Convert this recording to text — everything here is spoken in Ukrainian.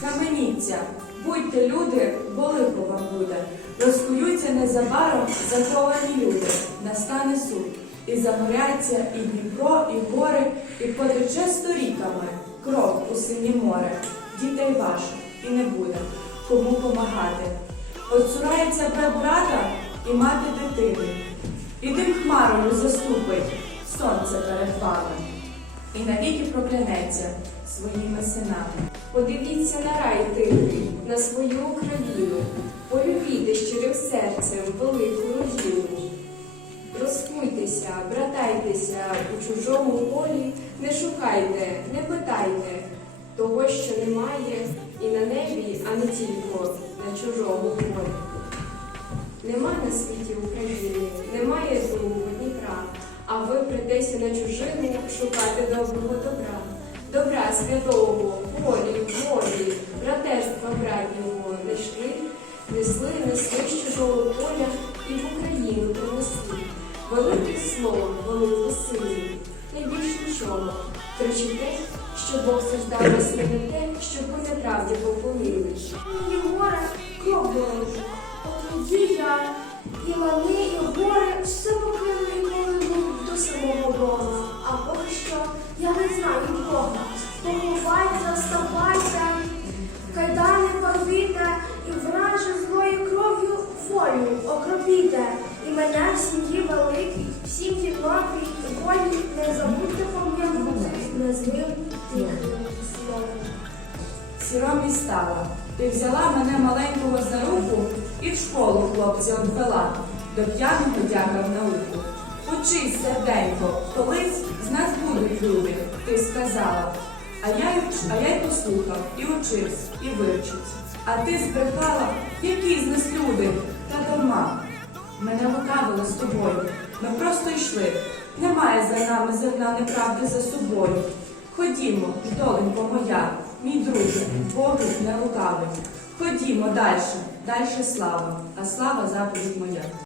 Схаменіться, будьте люди, бо лихо вам буде. Розкуються незабаром заковані люди, настане суд. І загоряться і Дніпро, і гори, і потече сторіками кров у синє море. Дітей ваших і не буде кому помагати. Отцурається брат брата і мати дитини. І дим хмарою заступить сонце перед вами. І навіки проклянеться своїми синами. Подивіться на рай тихий, на свою Україну, полюбіте щирим серцем велику родину. Розкуйтеся, братайтеся у чужому полі, не шукайте, не питайте того, що немає і на небі, а не тільки на чужому полі. Прийдеся на чужину шукати доброго добра. Добра святого, волі, волі, братерства братнього знайшли, несли, несли з чужого поля і в Україну принесли. Велике слово, велику силу, не більш нічого. Кричите, що Бог создав вас не те, щоб ви неправді поклонились. І горе кров. От тоді я і лани, і гори все покину І сім'ї великій, всім Європі і волі не забудьте пам'ятати не злим тихим словом. Сіромі стала. Ти взяла мене маленького за руку і в школу хлопця одвела, до п'яного дяка в науку. Учись, серденько, колись з нас будуть люди, ти сказала. А я, й а я й послухав, і учився, і вивчився. А ти збрехала, які з нас люди. Мене лукавили з тобою. Ми просто йшли. Немає за нами зерна неправди за собою. Ходімо, доленько моя, мій друже, Богу не лукавий. Ходімо далі, далі слава, а слава заповідь моя.